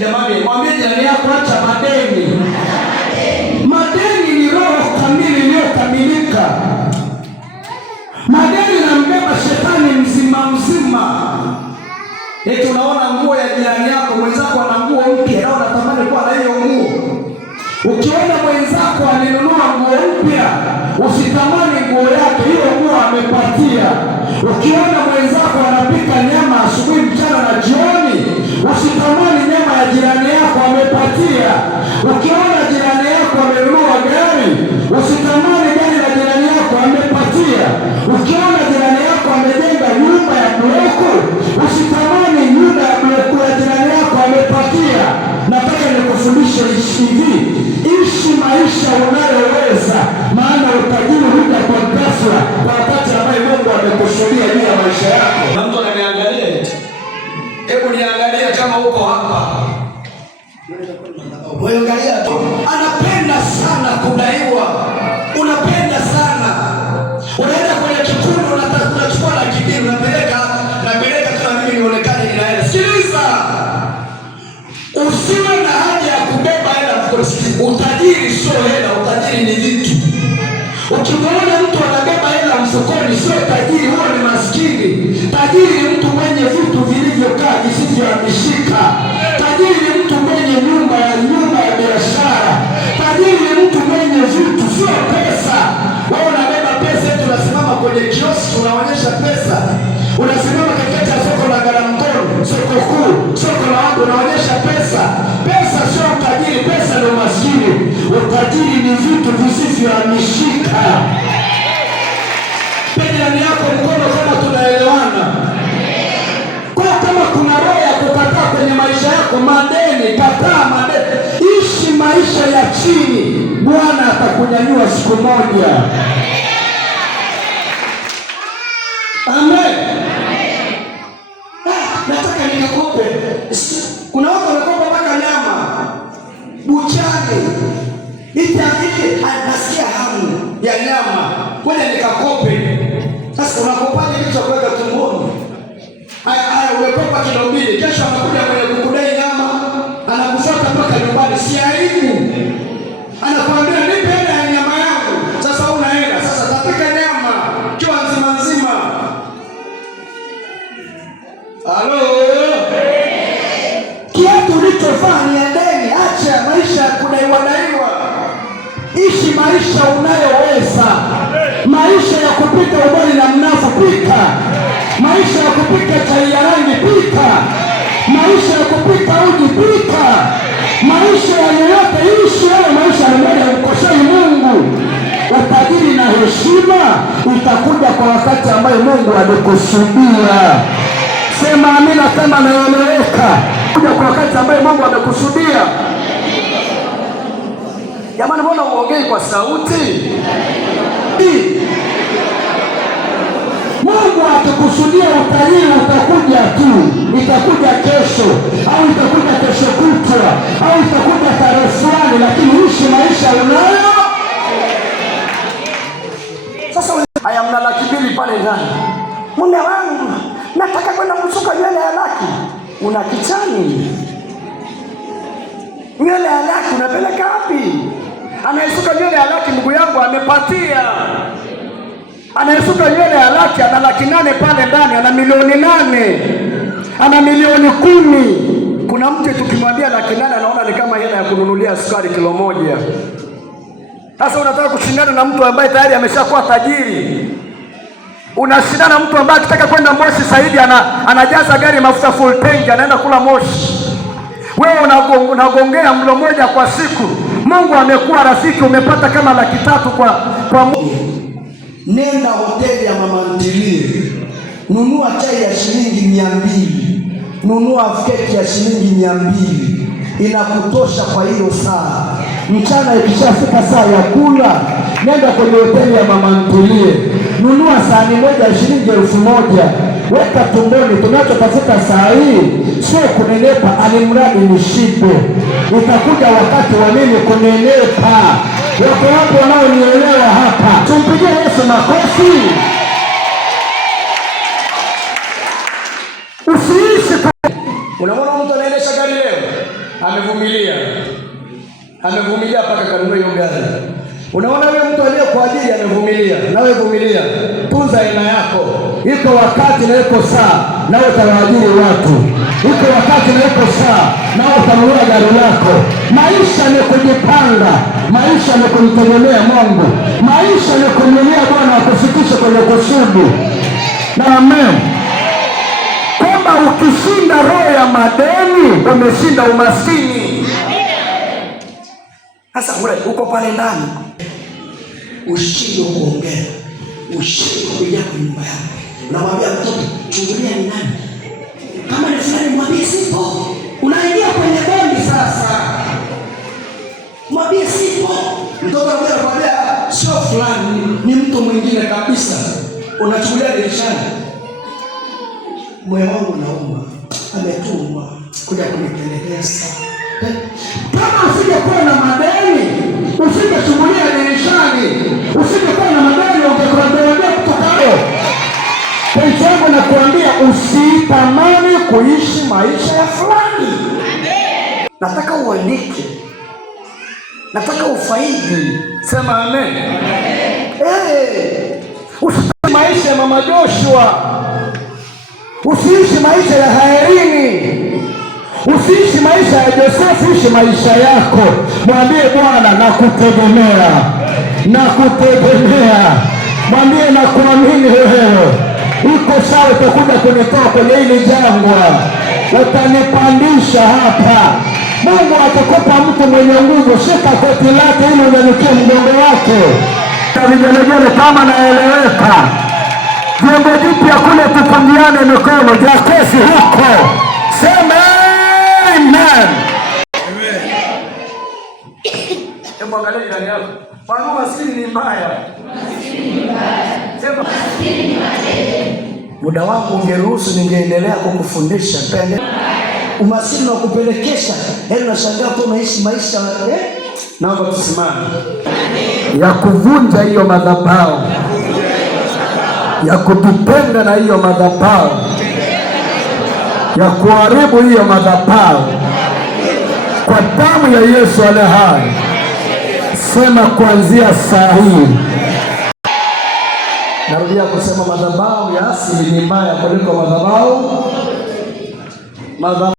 Jamani, mwambie jirani yako acha madeni. Madeni ni roho kamili iliyokamilika. Madeni yanambeba shetani mzima. Eti unaona nguo ya jirani yako, mwenzako ana nguo mpya na unatamani kuwa na hiyo nguo. Ukiona mwenzako alinunua nguo mpya, usitamani nguo yake, hiyo nguo amepatia. Ukiona mwenzako anapika nyama asubuhi, mchana na jioni, usitamani nyama ya jirani yako, amepatia. Ukiona jirani yako amenunua gari, usitamani gari la jirani yako, amepatia. Ukiona jirani yako amejenga nyumba ya bloko, usitamani nyumba ya bloko ya jirani yako, amepatia. Nataka nikufundishe hivi, ishi maisha unayoweza, maana utajiri huja kwa ghafla, kwa wakati ambaye Mungu amekusudia juu ya maisha yako. Na mtu ananiangalia, hebu niangalia kama uko hapa. Wewe tu. Anapenda sana kudaiwa. Unapenda sana. Unaenda kwenye kikundi, unachukua na kidini, unapeleka kama mimi nionekane ninaenda. Sikiliza. Usiwe na haja ya kubeba hela mfukoni. Utajiri sio hela, utajiri ni vitu. Ukimwona mtu anabeba hela mfukoni, sio tajiri, huyo ni maskini. Tajiri ni mtu mwenye vitu vilivyokaa visivyohamishika. Tajiri ni mtu mwenye nyumba ya biashara. Tajiri ni mtu mwenye vitu, sio pesa. Wewe unabeba pesa, tunasimama kwenye kioski, unaonyesha pesa. Unasimama katikati ya soko la Ngaramtoni, soko kuu, soko la watu, unaonyesha pesa. Pesa sio utajiri, pesa ndio maskini. Utajiri ni vitu visivyohamishika. Pejani yako mkono kama tunaelewana. Kwa kama kuna roho ya kukataa kwenye maisha yako, madeni, kataa madeni. Ishi maisha ya chini, Bwana atakunyanyua siku moja. Amen. Nataka nikakope. Kuna watu wanakopa mpaka nyama buchani. Nasikia hamu ya nyama, kwenda nikakope. Sasa unakopaje kitu cha kuweka tumboni? Haya, umekopa kilo 2, kesho anakuja kwenye kukudai nyama, anakufuata mpaka nyumbani, si aibu? Anakuambia nipe hela ya nyama yangu. Sasa unaenda, sasa tapika nyama kiwa nzima. Halo? Kiatu ulichofanya ni deni, acha maisha ya kudaiwa. Ishi maisha unayoweza. Maisha ya kupika ugali na mnafu, pika. Maisha ya kupika chai ya rangi, pika. Maisha ya kupika uji, pika. Maisha ya yoyote, ishi hayo maisha ya mkosei Mungu. Utajiri na heshima itakuja kwa wakati ambaye Mungu amekusudia. Sema amina kama naeleweka. Kuja kwa wakati ambaye Mungu amekusudia. Jamani, mbona uongei kwa sauti? Mungu akikusudia utajiri utakuja tu. Itakuja kesho, au itakuja kesho kutwa, au itakuja tarehe fulani, lakini ishi maisha unayo. Sasa haya, mna laki 2 pale ndani. Mume wangu, nataka kwenda kusuka nywele ya laki. Una kichani? Nywele ya laki unapeleka wapi? Anayesuka nywele ya laki, ndugu yangu, amepatia. Anayesuka nywele ya laki ana laki 8 pale ndani, ana milioni 8, ana milioni 10. Kuna mtu tukimwambia laki 8 anaona ni kama hela ya kununulia sukari kilo 1. Sasa unataka kushindana na mtu ambaye tayari ameshakuwa tajiri. Unashindana mtu ambaye akitaka kwenda Moshi Saidi anajaza gari mafuta full tank, anaenda kula Moshi. Wewe unagongea mlo moja kwa siku. Mungu amekuwa rafiki, umepata kama laki 3 kwa nenda hoteli ya mama ntilie, nunua chai ya shilingi 200, nunua keki ya shilingi 200, inakutosha kwa hiyo saa. Mchana ikishafika saa ya kula, nenda kwenye hoteli ya mama ntilie, nunua sahani moja ya shilingi 1000, weka tumboni. Tunachotafuta saa hii sio kunenepa, alimradi nishibe. Itakuja wakati wa mimi kunenepa. Wako wapo wanaonielewa hapa? Tumpigie Yesu makofi. Usiishi. Unaona mtu anaendesha gari leo, amevumilia, amevumilia mpaka kanunua hiyo gari. Unaona yule mtu aliye kwa ajili amevumilia, nawe vumilia, tunza aina yako. Iko wakati na iko saa nawe utawaajiri watu, iko wakati na iko saa nawe utanunua gari lako. Maisha ni kujipanga, maisha ni kumtegemea Mungu, maisha ni kumlilia Bwana akufikishe kwenye kusudi. Na amen, kwamba ukishinda roho ya madeni umeshinda umaskini. Sasa uko pale ndani, ushindwe kuongea, ushindwe kuingia kwa nyumba yako. Unamwambia mtoto, chungulia ni nani? Kama ni fulani mwambie sipo. Unaingia kwenye bondi sasa. Mwambie sipo. Mtoto anakuambia sio fulani, ni mtu mwingine kabisa. Unachungulia dirishani. Moyo wangu unauma. Ametumwa kuja kunipelekeza. Kama usingekuwa na madeni, usingechungulia dirishani, usingekuwa na madeni ungekwambia kutoka leo. Kwa hiyo nakuambia usitamani kuishi maisha ya fulani. Nataka uandike. Nataka ufaidi. Sema amen. Usiishi maisha ya Mama Joshua. Usiishi maisha ya Haerini. Usiishi maisha ya Josefu, ishi maisha yako. Mwambie Bwana nakutegemea. Nakutegemea. Mwambie nakuamini wewe. Iko sawa, utakuja kunitoa kwenye hili jangwa. Utanipandisha hapa. Mungu atakupa mtu mwenye nguvu. Shika koti lake ili unyanyukie mgongo wake. Vigelegele kama naeleweka. Jengo jipya kule tupungiane mikono. Ja kesi huko. Sema amen. Hebu angalia ndani yako. Bwana maskini ni mbaya. Sema maskini ni mbaya. Muda wangu ungeruhusu ningeendelea kukufundisha pende. Umaskini wa kupelekesha. Unashangaa tu unaishi maisha naomba tusimame. Ya kuvunja hiyo madhabahu. Ya kututenga na hiyo madhabahu. Ya kuharibu hiyo madhabahu. Kwa damu ya Yesu aliye hai. Sema kuanzia saa hii. Narudia kusema madhabahu ya asili ni mbaya kuliko madhabahu